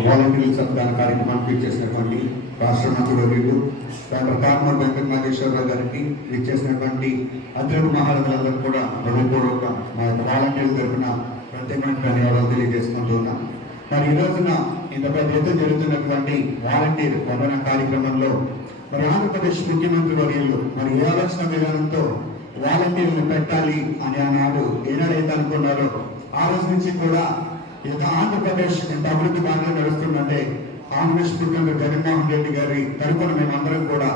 వాలంటీర్ల సత్కార కార్యక్రమానికి ఇచ్చేసినటువంటి రాష్ట్ర మంత్రులు డాక్టర్ కామర్ వెంకట నాగేశ్వరరావు గారికి ఇచ్చేసినటువంటి అధ్యక్షుడు మహారాజులందరూ కూడా హృదయపూర్వక మా యొక్క వాలంటీర్ల తరఫున ప్రత్యేకమైన ధన్యవాదాలు తెలియజేసుకుంటూ ఉన్నాం. మరి ఈ రోజున ఇంత పెద్ద ఎత్తున జరుగుతున్నటువంటి వాలంటీర్ వందన కార్యక్రమంలో మరి ఆంధ్రప్రదేశ్ ముఖ్యమంత్రి వర్యులు మరి ఏ ఆలోచన విధానంతో వాలంటీర్లు పెట్టాలి అని ఆనాడు ఏనాడైతే అనుకున్నారో ఆ రోజు నుంచి కూడా ఈ ఆంధ్రప్రదేశ్ ఎంత అభివృద్ధి బాగా నడుస్తుందంటే కాంగ్రెస్ ముఖ్యమంత్రి జగన్మోహన్ రెడ్డి గారి తరపున మేమందరం కూడా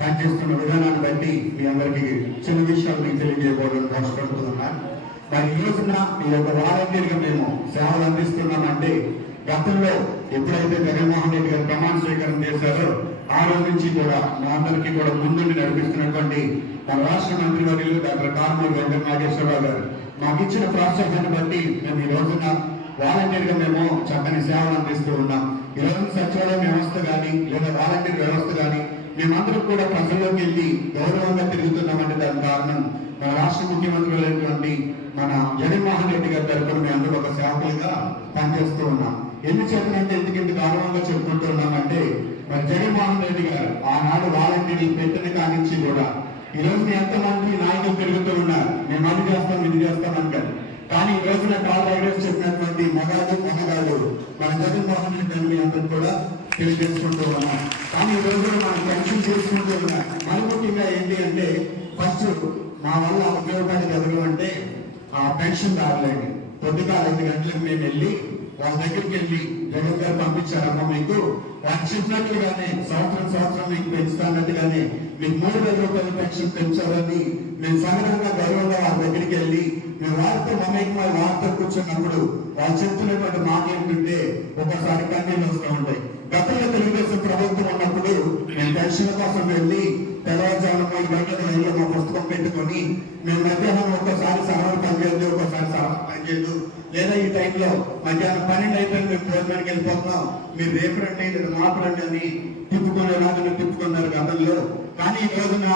పనిచేస్తున్న విధానాన్ని బట్టి మీ అందరికీ చిన్న విషయాలు మీకు తెలియజేయబోవడం కష్టపడుతున్నాను మరి ఈ రోజున ఈ యొక్క వాలంటీర్గా మేము సేవలు అందిస్తున్నామంటే గతంలో ఎప్పుడైతే జగన్మోహన్ రెడ్డి గారు ప్రమాణ స్వీకారం చేశారో ఆ రోజు నుంచి కూడా మా అందరికీ కూడా ముందుండి నడిపిస్తున్నటువంటి మన రాష్ట్ర మంత్రివర్యులు డాక్టర్ కామూరి వెంకట నాగేశ్వరరావు గారు. మాకు ఇచ్చిన ప్రోత్సాహాన్ని బట్టి మేము ఈ మేము చక్కని సేవలు అందిస్తూ ఉన్నాం. ఈరోజు సచివాలయం వ్యవస్థ కానీ లేదా వాలంటీర్ వ్యవస్థ కానీ మేమందరం కూడా ప్రజల్లోకి వెళ్ళి గౌరవంగా తిరుగుతున్నామంటే దానికి కారణం మన రాష్ట్ర ముఖ్యమంత్రి అయినటువంటి మన జగన్మోహన్ రెడ్డి గారి తరఫున మేము అందరూ ఒక సేవకులుగా పనిచేస్తూ ఉన్నాం. ఎన్ని చేతనంటే ఎందుకు ఇంత గౌరవంగా చెప్పుకుంటూ ఉన్నామంటే మరి జగన్మోహన్ రెడ్డి గారు ఆనాడు వాలంటీర్లు పెట్టిన కానించి కూడా ఈరోజు రోజు ఎంతమంది నాయకులు పెరుగుతూ ఉన్నారు. మేము అది చేస్తాం ఇది చేస్తాం అంటారు. కానీ ఈ రోజున కాల్ రైడర్స్ చెప్పినటువంటి మగాడు మగగాడు మన జగన్మోహన్ రెడ్డి గారిని అందరూ కూడా తెలియజేసుకుంటూ ఉన్నాం. కానీ ఈ రోజున మనం పెన్షన్ చేసుకుంటూ ఉన్నాం. మరి ఏంటి అంటే ఫస్ట్ మా వల్ల ఉపయోగపడేది ఎవరు అంటే ఆ పెన్షన్ రావలేండి పొద్దుగా ఐదు గంటలకు మేము వెళ్ళి వాళ్ళ దగ్గరికి వెళ్ళి జగన్ గారు పంపించారమ్మా మీకు. వాళ్ళు చెప్పినట్లుగానే సంవత్సరం సంవత్సరం మీకు పెంచుతానట్టుగానే మీకు మూడు వేల రూపాయల పెన్షన్ పెంచాలని మేము సంగ్రహంగా గౌరవంగా వాళ్ళ వారితో మమేకమై కూర్చున్నప్పుడు వాళ్ళు చెప్తున్నటువంటి మాట ఏంటంటే ఒకసారి కన్నీళ్ళు వస్తూ ఉంటాయి. గతంలో తెలుగుదేశం ప్రభుత్వం ఉన్నప్పుడు నేను పెన్షన్ కోసం వెళ్ళి తెల్లవారుజామున మూడు గంటల లైన్లో మా పుస్తకం పెట్టుకొని మేము మధ్యాహ్నం ఒక్కసారి సరళ పనిచేయదు ఒక్కసారి సరళ పనిచేయదు లేదా ఈ టైంలో మధ్యాహ్నం పన్నెండు అయిపోయింది మేము భోజనానికి వెళ్ళిపోతున్నాం. మీరు రేపు రండి లేదా మాపు రండి అని తిప్పుకునే రోజున తిప్పుకున్నారు గతంలో. కానీ ఈ రోజున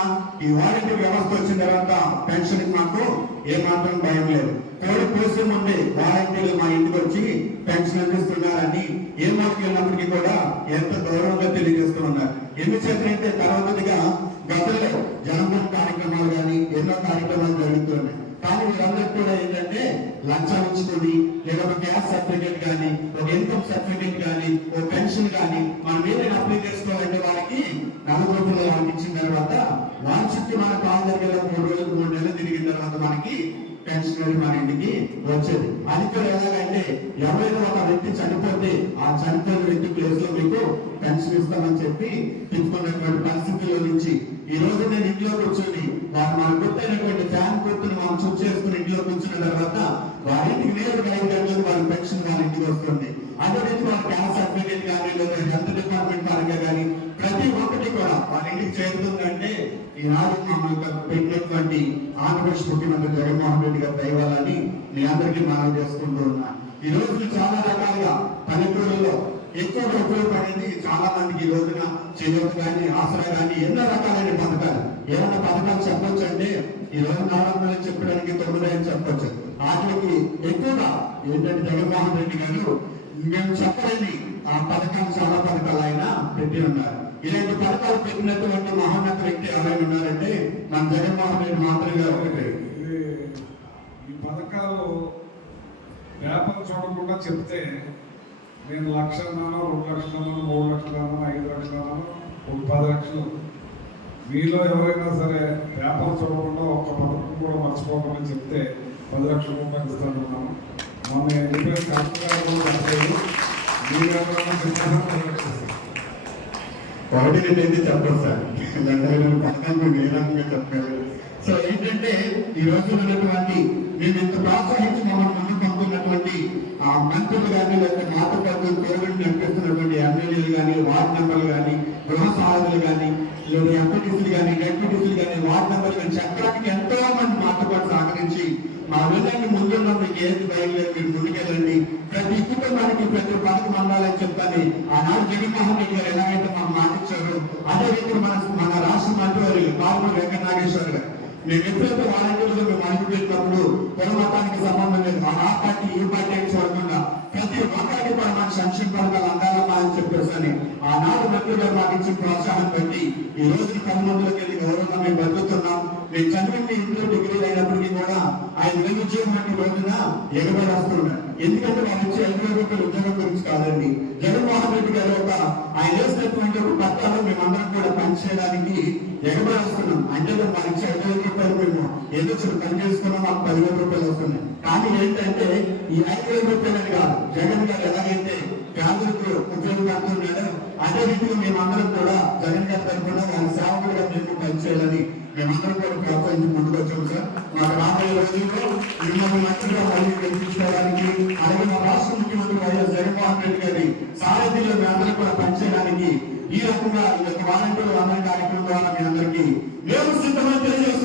ఈ వాలంటీర్ వ్యవస్థ వచ్చిన తర్వాత పెన్షన్ మాకు ఏమాత్రం భయం లేదు. తోడు కోసం ఉంది వాలంటీర్లు మా ఇంటికి వచ్చి పెన్షన్ అందిస్తున్నారని ఏ మాటకి వెళ్ళినప్పటికీ కూడా ఎంత గౌరవంగా తెలియజేస్తున్నారు. ఎన్ని ఎందుచేతంటే తర్వాతగా గతంలో జనపద కార్యక్రమాలు కానీ ఎన్నో కార్యక్రమాలు జరుగుతున్నాయి. కానీ వీళ్ళందరూ కూడా ఏంటంటే లంచాలు ఇచ్చుకొని లేదా ఒక గ్యాస్ సర్టిఫికేట్ కానీ ఒక ఇన్కమ్ సర్టిఫికేట్ కానీ ఒక పెన్షన్ కానీ మనం ఏదైనా అప్లై చేసుకోవాలంటే వాళ్ళకి నలభై రూపాయలు ఇచ్చిన తర్వాత వాళ్ళ చుట్టూ మన కాల్ దగ్గర మూడు రోజులు మూడు నెలలు తిరిగిన తర్వాత మనకి పెన్షన్ మన ఇంటికి వచ్చేది. అది కూడా ఎలాగంటే ఎవరైనా ఒక వ్యక్తి చనిపోతే ఆ చనిపోయిన వ్యక్తి ప్లేస్లో మీకు పెన్షన్ ఇస్తామని చెప్పి తీసుకున్నటువంటి పరిస్థితుల్లో నుంచి ఈ రోజు నేను ఇంట్లో కూర్చొని వారు మన గుర్తైనటువంటి ఫ్యాన్ గుర్తుని మనం చూసి చేసుకుని ఇంట్లో కూర్చున్న తర్వాత వారి ఇంటికి నేరుగా ఐదు గంటలకు వాళ్ళ పెన్షన్ వాళ్ళ ఇంటికి వస్తుంది. అదే రీతి వాళ్ళ క్యాస్ట్ సర్టిఫికేట్ కానీ లేదా హెల్త్ డిపార్ట్మెంట్ పరంగా కానీ ప్రతి ఒక్కటి కూడా వాళ్ళ ఇంటికి చేరుతుందంటే ఈనాడు మమ్మల్ని పెట్టినటువంటి ఆంధ్రప్రదేశ్ ముఖ్యమంత్రి జగన్మోహన్ రెడ్డి గారి దయవాలని మీ అందరికీ మనం చేసుకుంటూ ఉన్నా. ఈ రోజు చాలా రకాలుగా పల్లెటూరులో ఎక్కువగా పడింది. చాలా మందికి ఈ రోజున చేయొచ్చు కానీ ఆసరా కానీ ఎన్నో రకాలైన పథకాలు. ఏమైనా పథకాలు చెప్పొచ్చు అంటే ఈ రోజు నాలుగు వందలు చెప్పడానికి తొమ్మిది అని చెప్పొచ్చు. వాటికి ఎక్కువగా ఏంటంటే జగన్మోహన్ రెడ్డి గారు మేము చెప్పలేని ఆ పథకాలు చాలా పథకాలు ఆయన పెట్టి ఉన్నారు. ఇలాంటి పథకాలు పెట్టినటువంటి మహోన్నత వ్యక్తి ఎవరైనా ఉన్నారంటే మన జగన్మోహన్ రెడ్డి మాత్రమే ఒకటి. ఈ పథకాలు పేపర్ చూడకుండా చెప్తే నేను లక్ష అన్నాను రెండు లక్షలు అన్నాను మూడు లక్షలు అన్నాను ఐదు లక్షలు అన్నాను ఒక పది లక్షలు. మీలో ఎవరైనా సరే పేపర్ చూడకుండా ఒక్క పథకం కూడా మర్చిపోకుండా చెప్తే పది లక్షల రూపాయలు ఇస్తానున్నాను. మొన్న చెప్పిన కరెక్ట్ మీరు ఎవరైనా చెప్పినా పది లక్షలు. ఒకటి రెండు అయితే చెప్పదు సార్ రెండు పథకాలు ఏ రకంగా సో ఏంటంటే ఈ రోజు ఉన్నటువంటి మేము ఇంత ప్రోత్సహించి మమ్మల్ని ముందుకు పంపుతున్నటువంటి ఆ మంత్రులు కానీ లేకపోతే మాతో పాటు పేరుని నడిపిస్తున్నటువంటి ఎమ్మెల్యేలు కానీ వార్డ్ మెంబర్లు కానీ గృహ సాధకులు కానీ లేదా ఎంపీటీసీలు కానీ డెప్యూటీసీలు కానీ వార్డ్ మెంబర్లు కానీ చెప్పడానికి ఎంతో మంది మాతో పాటు సహకరించి మా వెళ్ళండి ముందున్న మీకు ఏది బయలుదేరి మీరు ముందుకెళ్ళండి ప్రతి పథకం అందాలని చెప్తాను ఆనాడు జగన్మోహన్ రెడ్డి గారు ఎలాగైతే మాకు మాటించారు అదే రీతిలో మన మన రాష్ట్ర మంత్రి కారుమూరి వెంకట నాగేశ్వర్ గారు. మేము ఎప్పుడైతే వాలంటీర్లు మేము అడుగు పెట్టినప్పుడు సంబంధం లేదు. ఆ పార్టీ ఈ పార్టీ అని చూడకుండా ప్రతి ఒక్కరికి కూడా మాకు సంక్షేమ పథకాలు అందాలమ్మా అని చెప్పేసి అని ఆనాడు మంత్రి గారు మాకు ఇచ్చిన ప్రోత్సాహం పెట్టి ఈ రోజు కన్నుమందులకు వెళ్ళి గౌరవంగా మేము బతుకుతున్నాం. మేము చదివింది ఇంట్లో డిగ్రీలు అయినప్పటికీ కూడా ఆయన నిరుద్యోగం అంటే రోజున ఎగబడి వస్తున్నాడు ఎందుకంటే వాళ్ళు ఇచ్చే ఐదు ఉద్యోగం గురించి కాదండి. జగన్మోహన్ రెడ్డి గారు ఒక ఆయన వేసినటువంటి ఒక పత్రాలు మేమందరం కూడా పనిచేయడానికి ఎగబడి వస్తున్నాం. అంటే మేము మనకి ఇచ్చే ఐదు వేల రూపాయలు మేము ఏదో చిన్న పని చేసుకున్నాం మాకు పదివేల రూపాయలు వస్తున్నాయి. కానీ ఏంటంటే ఈ ఐదు వేల రూపాయలని కాదు. జగన్ గారు ఎలాగైతే పేదలకు ఉపయోగపడుతున్నాడో అదే రీతిలో మేమందరం కూడా జగన్ గారి తరఫున ఆయన సేవకుడిగా మేము పనిచేయాలని మేమందరం కూడా ప్రోత్సహించి ముందుకు వచ్చాము సార్ మాకు రాబోయే రోజుల్లో మిమ్మల్ని మంత్రిగా మళ్ళీ గెలిపించుకోవడానికి అలాగే మా రాష్ట్ర ముఖ్యమంత్రి వైఎస్ జగన్మోహన్ రెడ్డి గారి సారథ్యంలో అందరూ కూడా పనిచేయడానికి ఈ రకంగా ఈ యొక్క వాలంటీర్లు అందరి కార్యక్రమం ద్వారా మీ అందరికీ మేము సిద్ధమని తెలియజేస్తాం